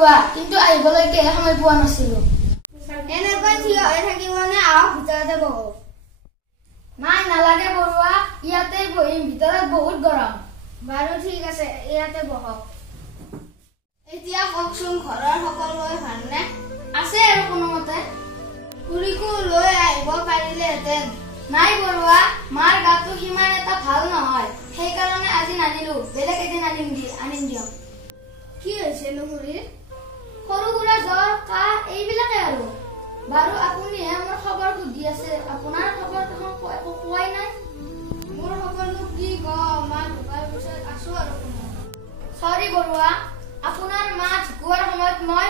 বৰুৱা কিন্তু আহিবলৈকে সময় পোৱা নাছিলো এনেকৈ থিয় হৈ থাকিব নে আহক ভিতৰতে বহক নাই নালাগে বৰুৱা ইয়াতে বহিম ভিতৰত বহুত গৰম বাৰু ঠিক আছে ইয়াতে বহক এতিয়া কওকচোন ঘৰৰ সকলোৱে ভালনে আছে আৰু কোনোমতে খুৰীকো লৈ আহিব পাৰিলেহেঁতেন নাই বৰুৱা মাৰ গাটো সিমান এটা ভাল নহয় সেইকাৰণে আজি নানিলো বেলেগ এদিন আনিম দিয়ক কি হৈছেনো খুৰীৰ সৰু সুৰা জ্বৰ কাহ এইবিলাকে আৰু বাৰু আপুনিহে মোৰ খবৰ সুধি আছে আপোনাৰ খবৰ একো কোৱাই নাই মোৰ খবৰনো কি কম মা ঢুকাৰ পিছত আছো আৰু চৰি বৰুৱা আপোনাৰ মা ঢুকোৱাৰ সময়ত মই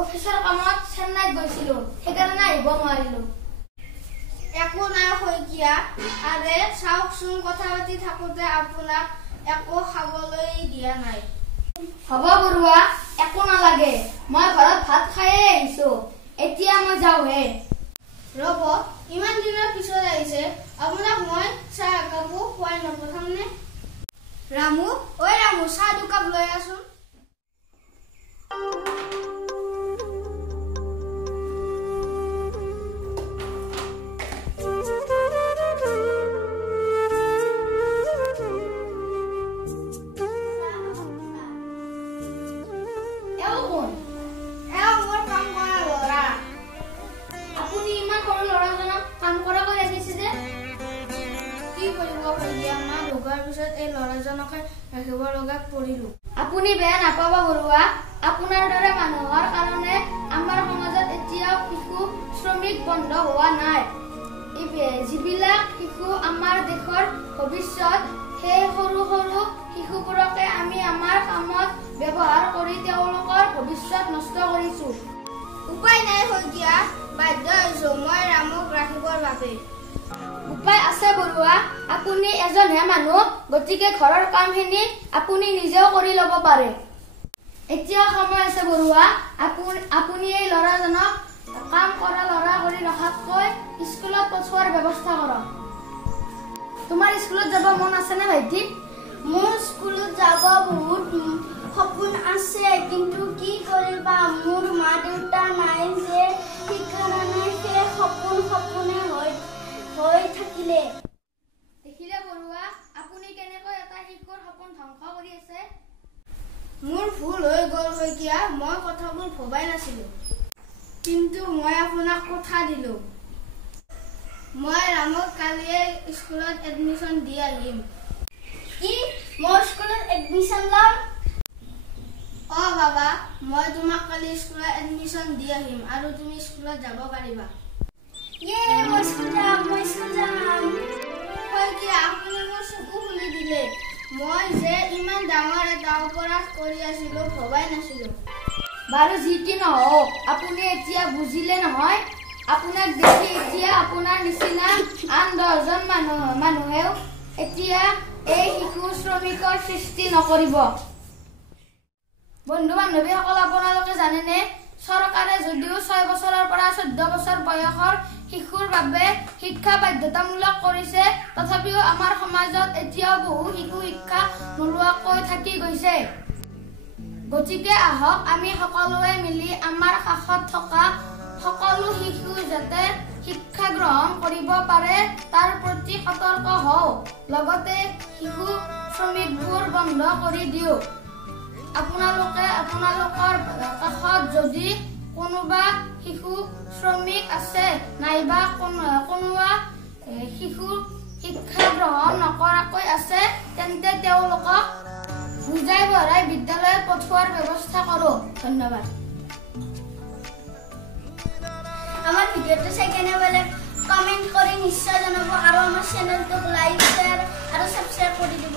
অফিচৰ কামত চেন্নাইত গৈছিলো সেইকাৰণে আহিব নোৱাৰিলো একো নাই শইকীয়া আৰে চাওকচোন কথা পাতি থাকোতে আপোনাক একো খাবলৈ দিয়া নাই হ'ব বৰুৱা একো নালাগে মই ঘৰত ভাত খায়ে আহিছো এতিয়া মই যাওঁহে ৰ'ব ইমান দিনৰ পিছত আহিছে আপোনাক মই চাহ একাপো খুৱাই নপঠামনে ৰামু ঐ ৰামু চাহ দুকাপ লৈ আছোন আপুনি বেয়া নাপাব বৰুৱা আপোনাৰ দৰে মানুহৰ কাৰণে আমাৰ সমাজত এতিয়াও শিশু শ্ৰমিক বন্ধ হোৱা নাই যিবিলাক শিশু আমাৰ দেশৰ ভৱিষ্যত সেই সৰু সৰু শিশুবোৰকে আমি আমাৰ কামত ব্যৱহাৰ কৰি তেওঁলোকৰ ভৱিষ্যত নষ্ট কৰিছো উপায় নাই শইকীয়া বাধ্য হৈছো মই ৰামক ৰাখিবৰ বাবে উপায় আছে বৰুৱা আপুনি এজনহে মানুহ গতিকে ঘৰৰ কামখিনি আপুনি নিজেও কৰি ল'ব পাৰে এতিয়া সময় আছে বৰুৱা আপুনি এই ল'ৰাজনক কাম কৰা ল'ৰা কৰি ৰখাতকৈ স্কুলত পঠোৱাৰ ব্যৱস্থা কৰক তোমাৰ স্কুলত যাব মন আছেনে ভাইটি মোৰ স্কুলত যাব বহুত সপোন আছে কিন্তু কি কৰিবা মোৰ মা দেউতা নাই যে সেইকাৰণে সেই সপোনে হৈ থাকিলে দেখিলে বৰুৱা আপুনি কেনেকৈ এটা শিশুৰ সপোন ধ্বংস কৰি আছে মোৰ ভুল হৈ গ'ল শইকীয়া মই কথাবোৰ ভবাই নাছিলো কিন্তু মই আপোনাক কথা দিলো মই ৰামক কালিয়ে স্কুলত এডমিশ্যন দি আহিম কি মই স্কুলত এডমিশ্যন ল'ম বাবা মই তোমাক কালি স্কুলত এডমিশ্যন দি আহিম আৰু তুমি স্কুলত যাব পাৰিবা মই স্কুল যাম শইকীয়া আপুনি মোৰ চকু খুলি দিলে মই যে ইমান ডাঙৰ এটা অপৰাধ কৰি আছিলো ভবাই নাছিলো বাৰু যি কি নহওক আপুনি এতিয়া বুজিলে নহয় আপোনাক দেখি এতিয়া আপোনাৰ নিচিনা আন 10জন মানুহেও এতিয়া এই শিশু শ্ৰমিকৰ সৃষ্টি নকৰিব বন্ধু বান্ধৱীসকল আপোনালোকে জানেনে চৰকাৰে যদিও 6 বছৰৰ পৰা 14 বছৰ বয়সৰ শিশুৰ বাবে শিক্ষা বাধ্যতামূলক কৰিছে তথাপিও আমাৰ সমাজত এতিয়াও বহু শিশু শিক্ষা নোলোৱাকৈ থাকি গৈছে গতিকে আহক আমি সকলোৱে মিলি আমাৰ কাষত থকা সকলো শিশু যাতে শিক্ষা গ্ৰহণ কৰিব পাৰে তাৰ প্ৰতি সতৰ্ক হওঁ লগতে শিশু শ্ৰমিকবোৰ বন্ধ কৰি দিওঁ আপোনালোকৰ কাষত যদি কোনোবা শিশু শ্ৰমিক আছে নাইবা কোনোবা শিশু শিক্ষা গ্ৰহণ নকৰাকৈ আছে তেন্তে তেওঁলোকক বুজাই বঢ়াই বিদ্যালয়ত পঠোৱাৰ ব্যৱস্থা কৰো ধন্যবাদ আমাৰ ভিডিঅ'টো চাই কেনে পালে কমেন্ট কৰি নিশ্চয় জনাব আৰু আমাৰ চেনেলটোক লাইক শ্বেয়াৰ আৰু সাবস্ক্ৰাইব কৰি দিব